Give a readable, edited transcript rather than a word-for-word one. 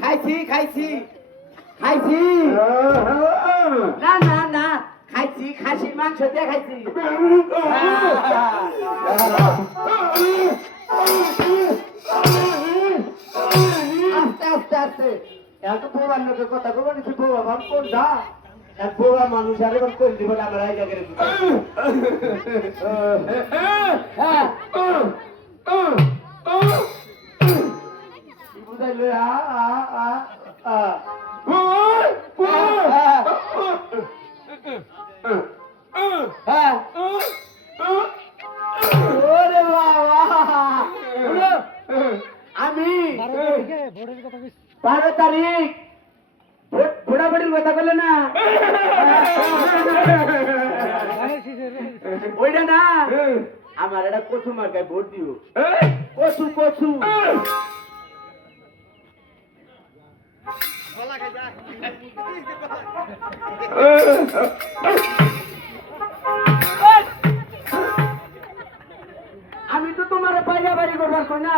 খাইছি খাইছি খাইছি না না না খাইছি খাসির মাংস দিয়ে খাইছি আস্তে আস্তে আস্তে এত বউয়ার লোকের কথা বলবো নিচ্ছি বউয়া ভাব কোন যা এক বউয়া মানুষ আর এবার করে দিব আমরা এই জায়গায় বুঝাইলে আমি 12 তারিখ ভোটাভুটির কথা বললে না ওইটা না আমার এটা কচু মার্কায় ভোট দিও কচু কচু আমি তো তোমার পাইলা বাড়ি করবার না